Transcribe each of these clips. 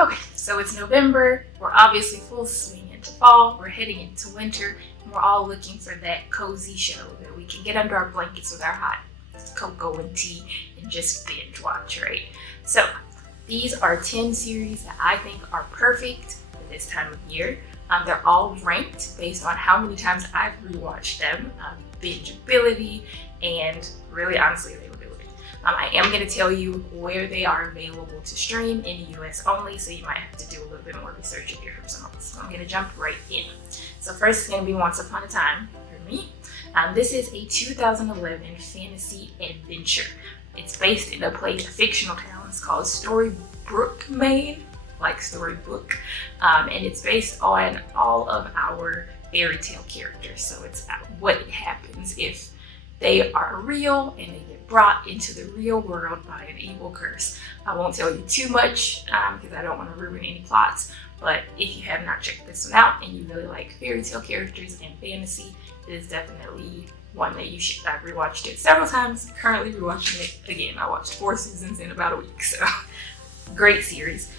Okay, so it's November. We're obviously full swing into fall. We're heading into winter, and we're all looking for that cozy show that we can get under our blankets with our hot cocoa and tea and just binge watch, right? So these are 10 series that I think are perfect for this time of year. They're all ranked based on how many times I've rewatched them, bingeability, and really honestly availability. I am going to tell you where they are available to stream in the US only, so you might have to do a little bit more research if you're from somewhere else. So I'm going to jump right in. So first is going to be Once Upon a Time for me. This is a 2011 fantasy adventure. It's based in a fictional town. It's called Storybrooke, Maine, like storybook, and it's based on all of our fairy tale characters. So it's about what happens if they are real and they get brought into the real world by an evil curse. I won't tell you too much because I don't want to ruin any plots, but if you have not checked this one out and you really like fairy tale characters and fantasy, it is definitely one that you should. I've rewatched it several times, currently rewatching it again. I watched 4 seasons in about a week, so great series.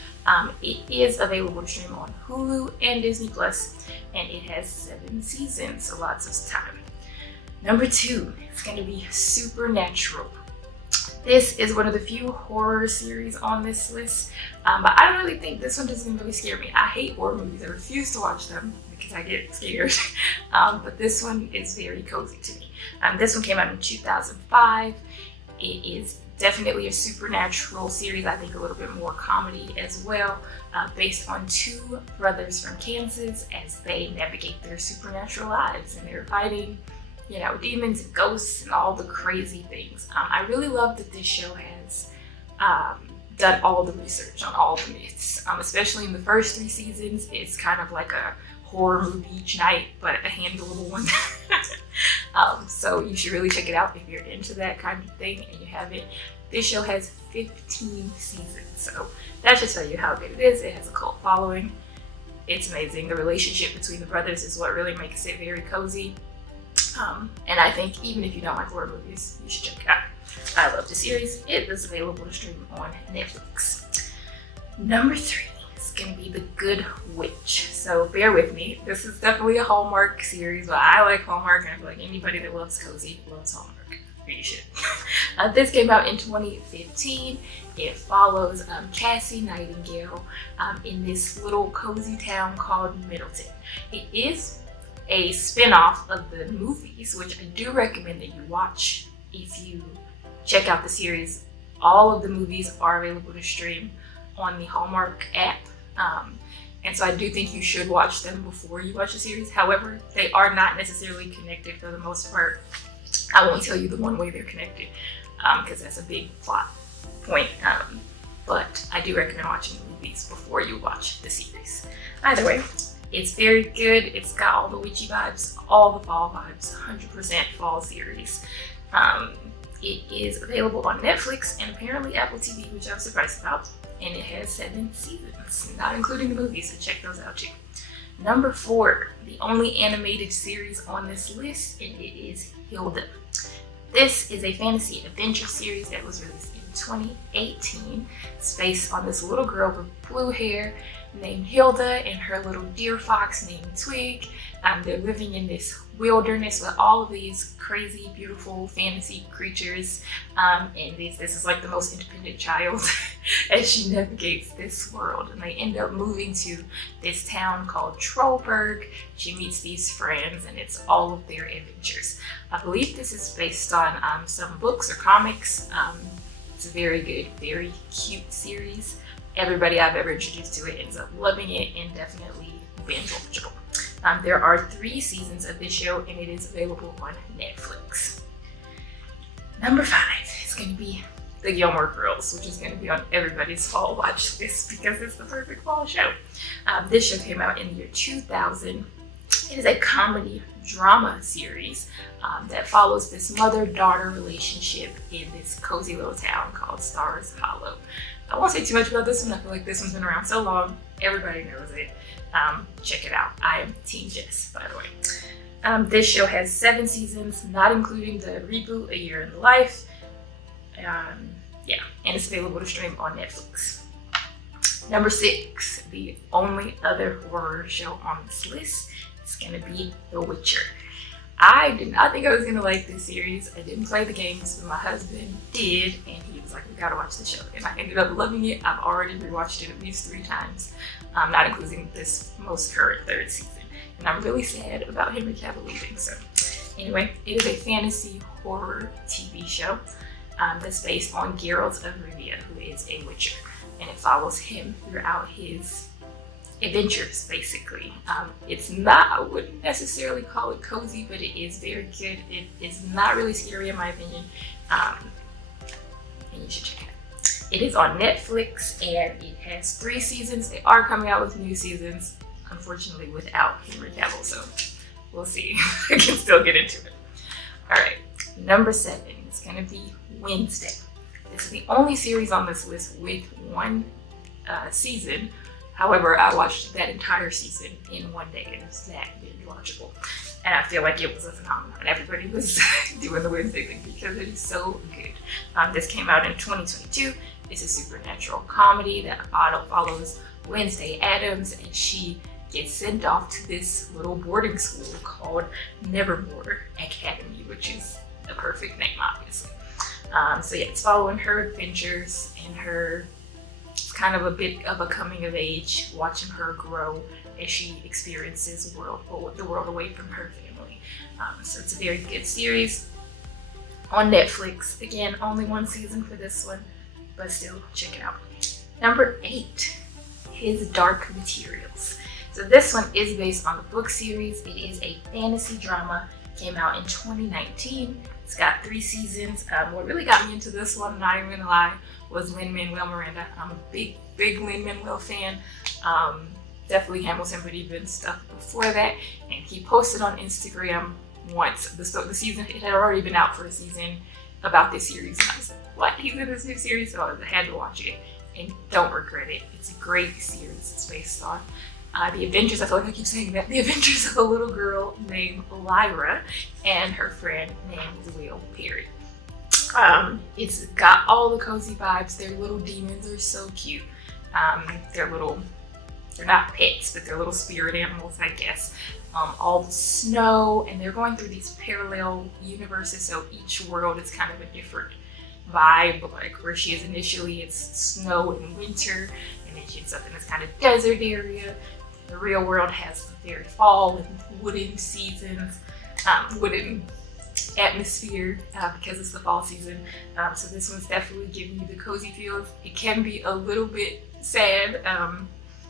It is available to stream on Hulu and Disney Plus, and it has 7 seasons, so lots of time. Number 2 is going to be Supernatural. This is one of the few horror series on this list, but I don't really think this one doesn't really scare me. I hate horror movies. I refuse to watch them because I get scared, but this one is very cozy to me. This one came out in 2005. It is definitely a supernatural series, I think a little bit more comedy as well, based on 2 brothers from Kansas as they navigate their supernatural lives, and they're fighting, demons and ghosts and all the crazy things. I really love that this show has done all the research on all the myths, especially in the first 3 seasons. It's kind of like a horror movie each night, but a handleable one. So you should really check it out if you're into that kind of thing and you haven't. This show has 15 seasons, so that should tell you how good it is. It has a cult following. It's amazing. The relationship between the brothers is what really makes it very cozy. And I think even if you don't like horror movies, you should check it out. I love the series. It is available to stream on Netflix. Number 3 is going to be The Good Witch. So bear with me. This is definitely a Hallmark series, but I like Hallmark, and I feel like anybody that loves cozy loves Hallmark. You should. This came out in 2015. It follows Cassie Nightingale in this little cozy town called Middleton. It is a spin-off of the movies, which I do recommend that you watch if you check out the series. All of the movies are available to stream on the Hallmark app, and so I do think you should watch them before you watch the series. However, they are not necessarily connected for the most part. I won't tell you the one way they're connected because that's a big plot point, but I do recommend watching the movies before you watch the series. Either way, it's very good. It's got all the witchy vibes, all the fall vibes, 100% fall series. It is available on Netflix and apparently Apple TV, which I was surprised about, and it has 7 seasons, not including the movies, so check those out too. Number 4, the only animated series on this list, and it is Hilda. This is a fantasy adventure series that was released in 2018. It's based on this little girl with blue hair named Hilda and her little deer fox named Twig. They're living in this wilderness with all of these crazy, beautiful fantasy creatures. And this is like the most independent child as she navigates this world. And they end up moving to this town called Trollberg. She meets these friends, and it's all of their adventures. I believe this is based on some books or comics. It's a very good, very cute series. Everybody I've ever introduced to it ends up loving it and definitely binge-watchable. There are 3 seasons of this show, and it is available on Netflix. Number 5 is going to be The Gilmore Girls, which is going to be on everybody's fall watch list because it's the perfect fall show. This show came out in the year 2000. It is a comedy drama series that follows this mother-daughter relationship in this cozy little town called Stars Hollow. I won't say too much about this one. I feel like this one's been around so long, everybody knows it. Check it out. I am Team Jess, by the way. This show has 7 seasons, not including the reboot, A Year in the Life. And it's available to stream on Netflix. Number 6, the only other horror show on this list is going to be The Witcher. I did not think I was going to like this series. I didn't play the games, but my husband did, and he was like, we gotta watch the show. And I ended up loving it. I've already rewatched it at least 3 times, not including this most current 3rd season. And I'm really sad about Henry Cavill leaving. So anyway, it is a fantasy horror TV show that's based on Geralt of Rivia, who is a witcher. And it follows him throughout his adventures, basically. It's not, I wouldn't necessarily call it cozy, but it is very good. It is not really scary in my opinion, and you should check it out. It is on Netflix and it has 3 seasons. They are coming out with new seasons, unfortunately without Henry Cavill, so we'll see. I can still get into it. Alright, number 7 is going to be Wednesday. This is the only series on this list with 1 season. However, I watched that entire season in 1 day, and it's that binge-watchable. And I feel like it was a phenomenon. Everybody was doing the Wednesday thing because it is so good. This came out in 2022. It's a supernatural comedy that follows Wednesday Addams, and she gets sent off to this little boarding school called Nevermore Academy, which is the perfect name, obviously. So yeah, it's following her adventures and her kind of a bit of a coming of age, watching her grow as she experiences the world away from her family. So it's a very good series on Netflix. Again, only 1 season for this one, but still check it out. Number 8 is Dark Materials. So this one is based on the book series. It is a fantasy drama. Came out in 2019. It's got 3 seasons. What really got me into this one, not even gonna lie, was Lin-Manuel Miranda. I'm a big Lin-Manuel fan. Definitely Hamilton, but even stuff before that. And he posted on Instagram once the season. It had already been out for a season about this series. And I was like, what? He's in this new series? So I had to watch it. And don't regret it. It's a great series. It's based on the adventures, I feel like I keep saying that, the adventures of a little girl named Lyra and her friend named Will Perry. It's got all the cozy vibes. Their little demons are so cute. They're not pets, but they're little spirit animals, I guess. All the snow, and they're going through these parallel universes, so each world is kind of a different vibe. Like where she is initially, it's snow and winter, and then she ends up in this kind of desert area. The real world has the very fall and wooden seasons, wooden atmosphere because it's the fall season. So this one's definitely giving you the cozy feels. It can be a little bit sad.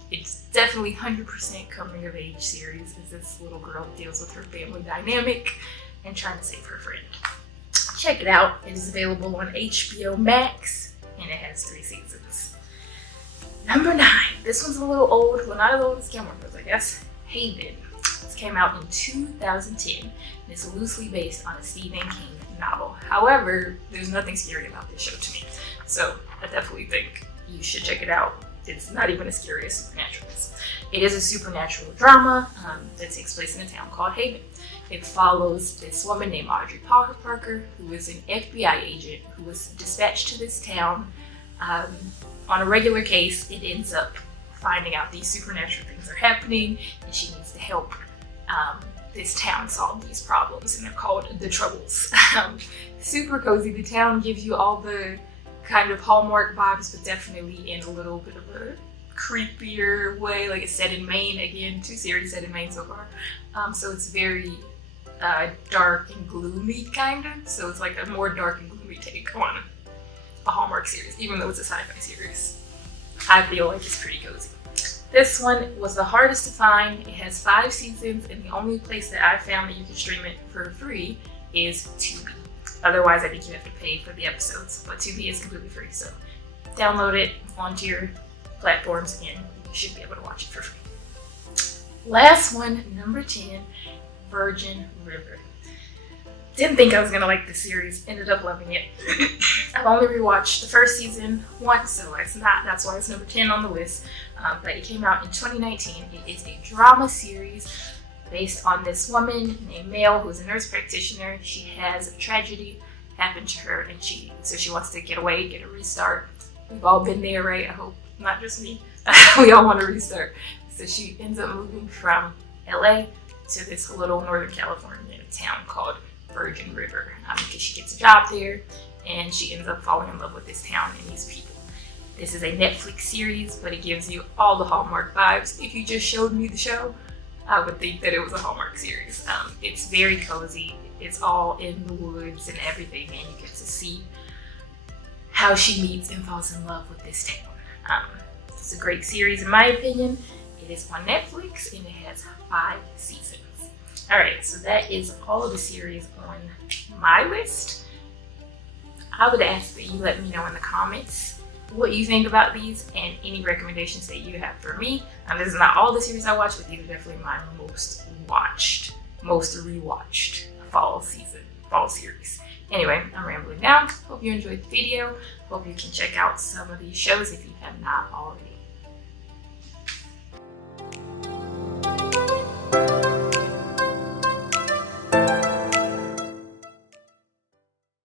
It's definitely 100% coming of age series as this little girl deals with her family dynamic and trying to save her friend. Check it out. It is available on HBO Max and it has 3 seasons. Number 9. This one's a little old. Well, not as old as Gilmore Girls, I guess. Haven. This came out in 2010 and it's loosely based on a Stephen King novel. However, there's nothing scary about this show to me. So I definitely think you should check it out. It's not even as scary as Supernatural is. It is a supernatural drama that takes place in a town called Haven. It follows this woman named Audrey Parker, who is an FBI agent who was dispatched to this town on a regular case. It ends up finding out these supernatural things are happening and she needs to help this town solve these problems, and they're called The Troubles. Super cozy. The town gives you all the kind of Hallmark vibes, but definitely in a little bit of a creepier way. Like it's set in Maine. Again, 2 series set in Maine so far. So it's very dark and gloomy kind of. So it's like a more dark and gloomy take on a Hallmark series, even though it's a sci-fi series. I feel like it's pretty cozy. This one was the hardest to find. It has 5 seasons, and the only place that I found that you can stream it for free is Tubi. Otherwise, I think you have to pay for the episodes, but Tubi is completely free. So download it onto your platforms and you should be able to watch it for free. Last one, number 10, Virgin River. Didn't think I was gonna like this series, ended up loving it. I've only rewatched the first season once, so that's why it's number 10 on the list. But it came out in 2019. It is a drama series based on this woman named Mel, who's a nurse practitioner. She has a tragedy happen to her, and she wants to get away, get a restart. We've all been there, right? I hope not just me. We all want to restart. So she ends up moving from LA to this little Northern California town called Virgin River, because she gets a job there and she ends up falling in love with this town and these people. This is a Netflix series, but it gives you all the Hallmark vibes. If you just showed me the show, I would think that it was a Hallmark series. It's very cozy. It's all in the woods and everything, and you get to see how she meets and falls in love with this town. It's a great series in my opinion. It is on Netflix and it has 5 seasons. Alright, so that is all of the series on my list. I would ask that you let me know in the comments what you think about these and any recommendations that you have for me. This is not all the series I watch, but these are definitely my most rewatched fall series. Anyway, I'm rambling now. Hope you enjoyed the video. Hope you can check out some of these shows if you have not already.